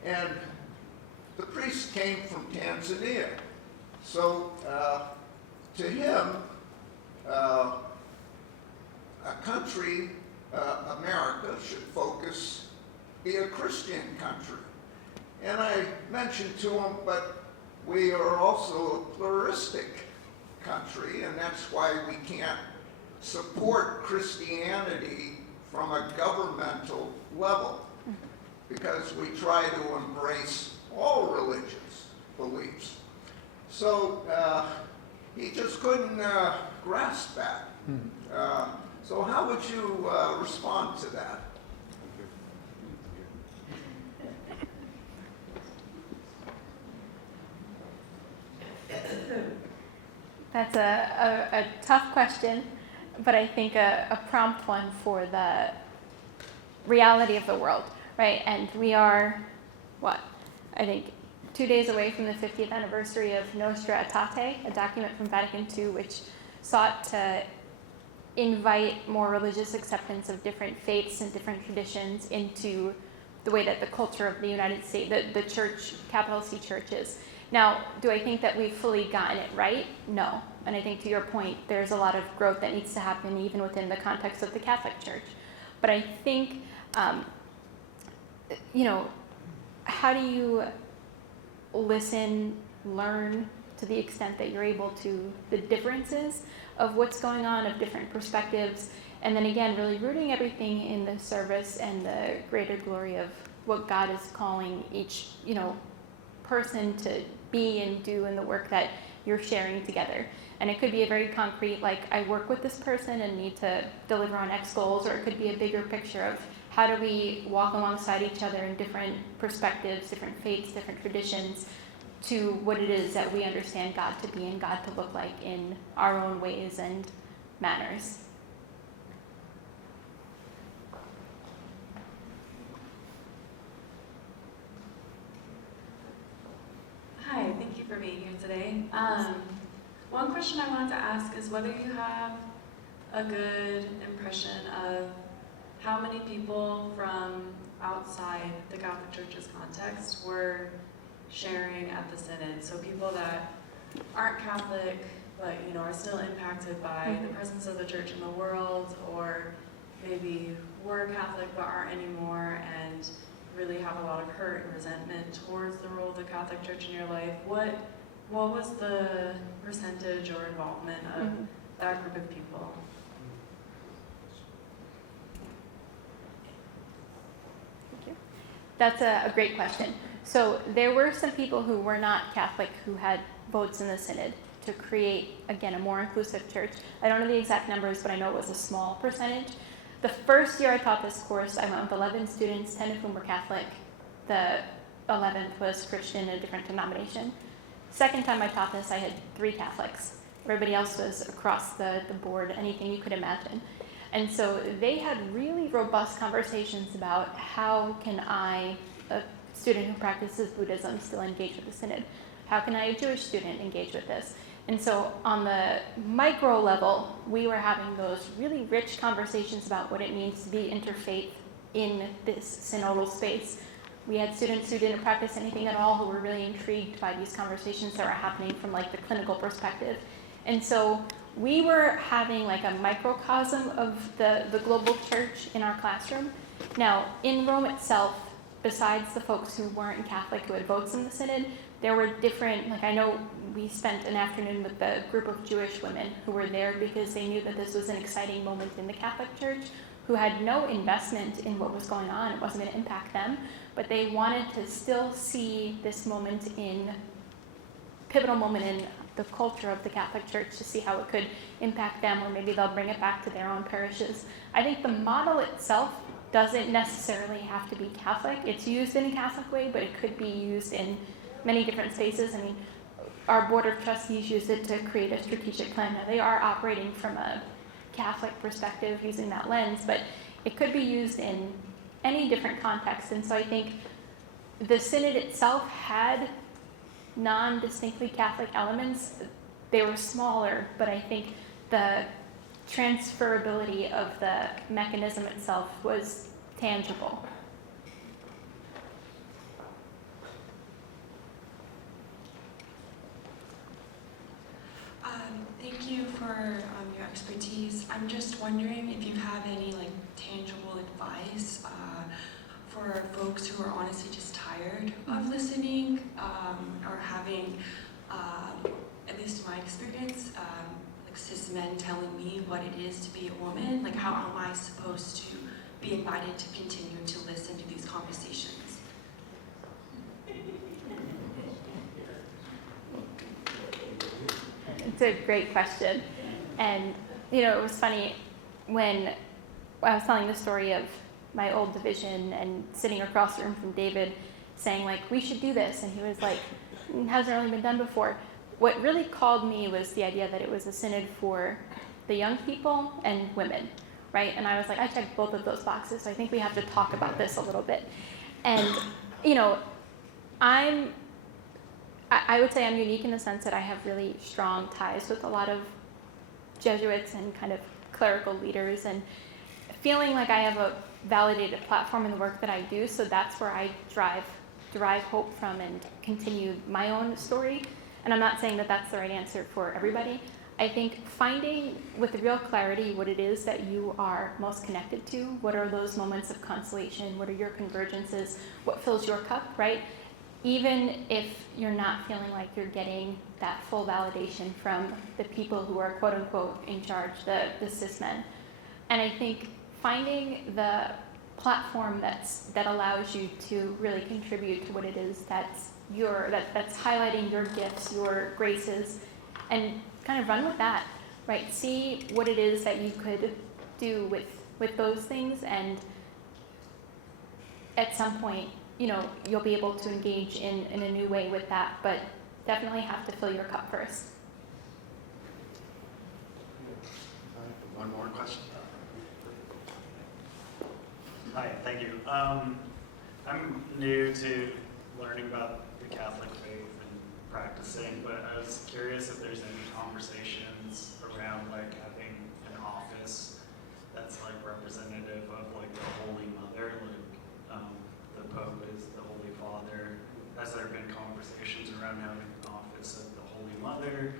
And the priest came from Tanzania. So to him, a country, America, should be a Christian country. And I mentioned to him, but we are also a pluralistic country, and that's why we can't support Christianity from a governmental level, because we try to embrace all religious beliefs. So he just couldn't grasp that. So how would you respond to that? That's a tough question, but I think a prompt one for the reality of the world, right? And we are, I think 2 days away from the 50th anniversary of Nostra Aetate, a document from Vatican II which sought to invite more religious acceptance of different faiths and different traditions into the way that the culture of the United States, the church, capital C church is. Now, do I think that we've fully gotten it right? No. And I think, to your point, there's a lot of growth that needs to happen even within the context of the Catholic Church. But I think, how do you listen, learn to the extent that you're able to, the differences of what's going on, of different perspectives, and then again, really rooting everything in the service and the greater glory of what God is calling each, person to be and do in the work that you're sharing together. And it could be a very concrete, like, I work with this person and need to deliver on X goals, or it could be a bigger picture of how do we walk alongside each other in different perspectives, different faiths, different traditions, to what it is that we understand God to be and God to look like in our own ways and manners. Hi, thank you for being here today. One question I wanted to ask is whether you have a good impression of how many people from outside the Catholic Church's context were sharing at the Synod. So people that aren't Catholic, but are still impacted by the presence of the Church in the world, or maybe were Catholic but aren't anymore and really have a lot of hurt and resentment towards the role of the Catholic Church in your life. What was the percentage or involvement of that group of people? Thank you. That's a great question. So there were some people who were not Catholic who had votes in the Synod, to create, again, a more inclusive church. I don't know the exact numbers, but I know it was a small percentage. The first year I taught this course, I went with 11 students, 10 of whom were Catholic. The 11th was Christian in a different denomination. Second time I taught this, I had 3 Catholics. Everybody else was across the board, anything you could imagine. And so they had really robust conversations about how can I, a student who practices Buddhism, still engage with the Synod? How can I, a Jewish student, engage with this? And so on the micro level, we were having those really rich conversations about what it means to be interfaith in this synodal space. We had students who didn't practice anything at all who were really intrigued by these conversations that were happening from like the clinical perspective. And so we were having like a microcosm of the global church in our classroom. Now, in Rome itself, besides the folks who weren't Catholic who had votes in the Synod, there were different, like I know we spent an afternoon with a group of Jewish women who were there because they knew that this was an exciting moment in the Catholic Church, who had no investment in what was going on. It wasn't going to impact them, but they wanted to still see this moment in, pivotal moment in the culture of the Catholic Church to see how it could impact them, or maybe they'll bring it back to their own parishes. I think the model itself doesn't necessarily have to be Catholic. It's used in a Catholic way, but it could be used in many different spaces. I mean, our Board of Trustees use it to create a strategic plan. Now, they are operating from a Catholic perspective using that lens, but it could be used in any different context. And so I think the Synod itself had non-distinctly Catholic elements. They were smaller, but I think the transferability of the mechanism itself was tangible. Thank you for your expertise. I'm just wondering if you have any like tangible advice for folks who are honestly just tired of listening or having, at least in my experience, like cis men telling me what it is to be a woman. Like, how am I supposed to be invited to continue to listen to these conversations? It's a great question. And, you know, it was funny when I was telling the story of my old division and sitting across the room from David saying, like, we should do this. And he was like, it hasn't really been done before. What really called me was the idea that it was a synod for the young people and women, right? And I was like, I checked both of those boxes, so I think we have to talk about this a little bit. And, you know, I would say I'm unique in the sense that I have really strong ties with a lot of Jesuits and kind of clerical leaders, and feeling like I have a validated platform in the work that I do, so that's where I derive hope from and continue my own story. And I'm not saying that that's the right answer for everybody. I think finding with real clarity what it is that you are most connected to, what are those moments of consolation, what are your convergences, what fills your cup, right? Even if you're not feeling like you're getting that full validation from the people who are quote unquote in charge, the cis men. And I think finding the platform that allows you to really contribute to what it is that's highlighting your gifts, your graces, and kind of run with that, right? See what it is that you could do with those things, and at some point, you know, you'll be able to engage in a new way with that, but definitely have to fill your cup first. One more question. Hi, thank you. I'm new to learning about the Catholic faith and practicing, but I was curious if there's any conversations around like having an office that's like representative of like the Holy Mother, like the Pope is the Holy Father. Has there been conversations around having an office of the Holy Mother?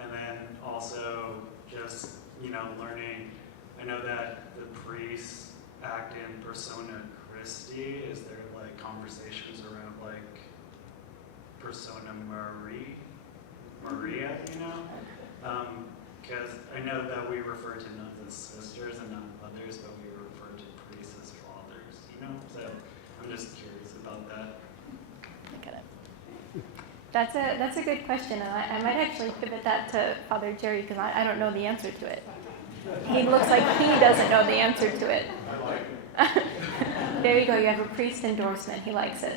And then also just, you know, learning, I know that the priests act in persona Christi. Is there like conversations around like persona Maria, you know? Because I know that we refer to nuns as sisters and not mothers, but we refer to priests as fathers, you know? So I'm just curious about that. Look at it. That's a good question, and I might actually pivot that to Father Jerry because I don't know the answer to it. He looks like he doesn't know the answer to it. I like it. There you go. You have a priest endorsement. He likes it.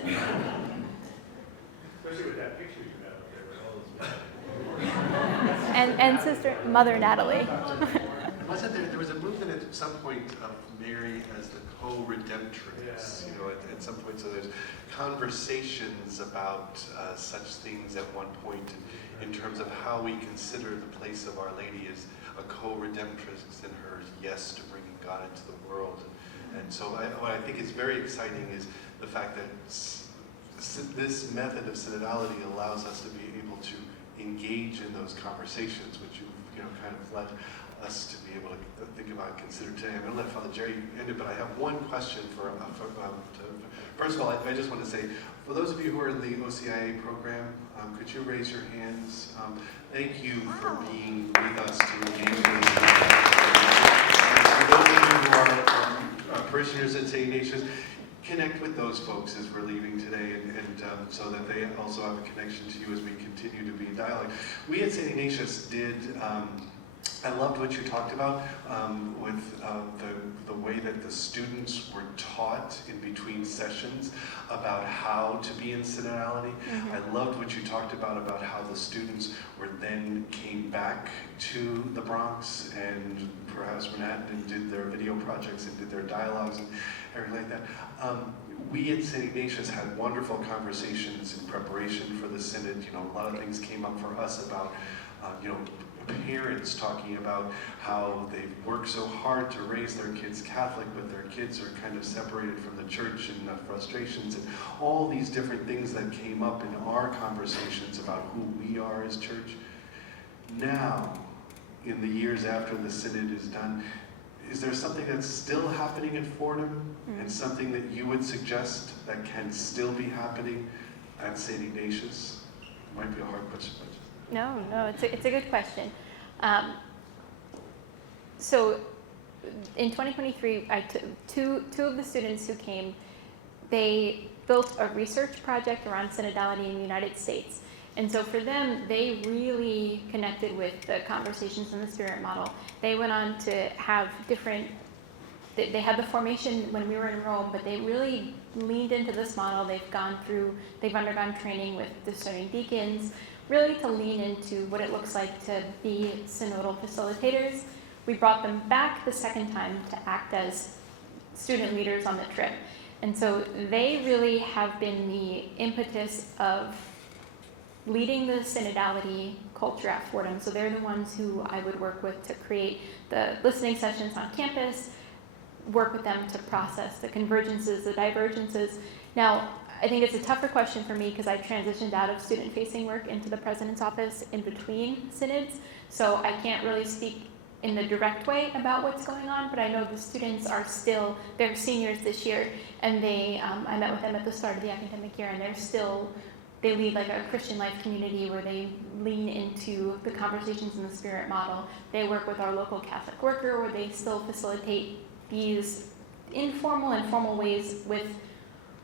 Especially with that picture you have up there with all those. And Sister Mother Natalie. Wasn't there was a movement at some point of Mary as the co-redemptrix, you know, at some point, so there's conversations about such things at one point in terms of how we consider the place of Our Lady as a co-redemptrix in her yes to bringing God into the world. And so what I think is very exciting is the fact that this method of synodality allows us to be able to engage in those conversations, which you know kind of led us to be able to think about and consider today. I'm going to let Father Jerry end it, but I have one question first of all, I just want to say, for those of you who are in the OCIA program, could you raise your hands? Thank you for being with us to engage with us. For those of you who are parishioners at St. Ignatius, connect with those folks as we're leaving today, and so that they also have a connection to you as we continue to be in dialogue. We at St. Ignatius did, I loved what you talked about with the way that the students were taught in between sessions about how to be in synodality. I loved what you talked about how the students were then came back to the Bronx and perhaps Manhattan and did their video projects and did their dialogues and everything like that. We at St. Ignatius had wonderful conversations in preparation for the synod. You know, a lot of things came up for us about, you know, parents talking about how they've worked so hard to raise their kids Catholic, but their kids are kind of separated from the church and frustrations and all these different things that came up in our conversations about who we are as church. Now, in the years after the synod is done, is there something that's still happening at Fordham and something that you would suggest that can still be happening at St. Ignatius? It might be a hard question, but No, it's a good question. So in 2023, I took two of the students who came, they built a research project around synodality in the United States. And so for them, they really connected with the conversations in the Spirit model. They went on to have they had the formation when we were in Rome, but they really leaned into this model. They've undergone training with discerning deacons, really to lean into what it looks like to be synodal facilitators. We brought them back the second time to act as student leaders on the trip. And so they really have been the impetus of leading the synodality culture at Fordham. So they're the ones who I would work with to create the listening sessions on campus, work with them to process the convergences, the divergences. Now, I think it's a tougher question for me because I transitioned out of student-facing work into the president's office in between synods, so I can't really speak in the direct way about what's going on, but I know the students are still, they're seniors this year, and I met with them at the start of the academic year, and they lead like a Christian life community where they lean into the conversations in the Spirit model. They work with our local Catholic worker where they still facilitate these informal and formal ways with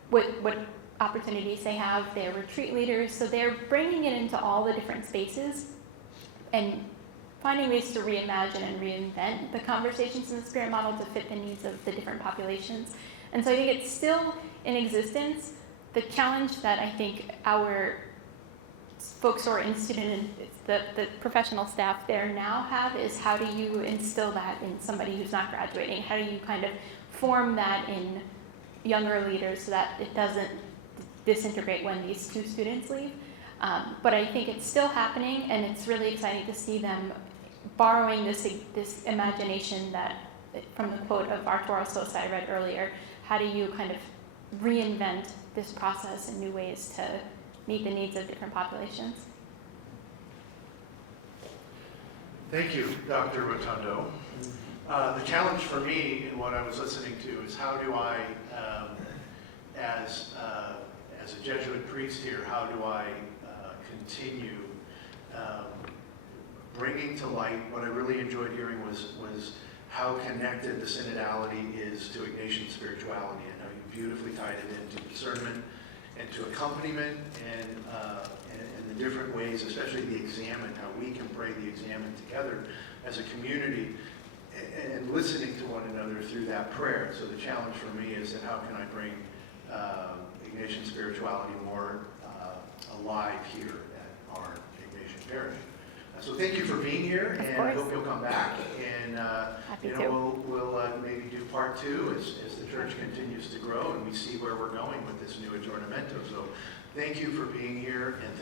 what opportunities they have. They're retreat leaders, so they're bringing it into all the different spaces and finding ways to reimagine and reinvent the conversations in the Spirit model to fit the needs of the different populations. And so I think it's still in existence. The challenge that I think our folks who are in student and the professional staff there now have is how do you instill that in somebody who's not graduating? How do you kind of form that in younger leaders so that it doesn't disintegrate when these two students leave? But I think it's still happening, and it's really exciting to see them borrowing this imagination that, from the quote of Arturo Sosa I read earlier, how do you kind of reinvent this process in new ways to meet the needs of different populations? Thank you, Dr. Rotundo. The challenge for me in what I was listening to is how do I, as a Jesuit priest here, how do I continue bringing to light what I really enjoyed hearing was how connected the synodality is to Ignatian spirituality, and how you beautifully tied it into discernment and to accompaniment and the different ways, especially the examen, how we can pray the examen together as a community and listening to one another through that prayer. So the challenge for me is that how can I bring Ignatian spirituality more alive here at our Ignatian Parish. So thank you for being here, and I hope you'll come back. And we'll maybe do part 2 as the church continues to grow and we see where we're going with this new Aggiornamento. So thank you for being here, and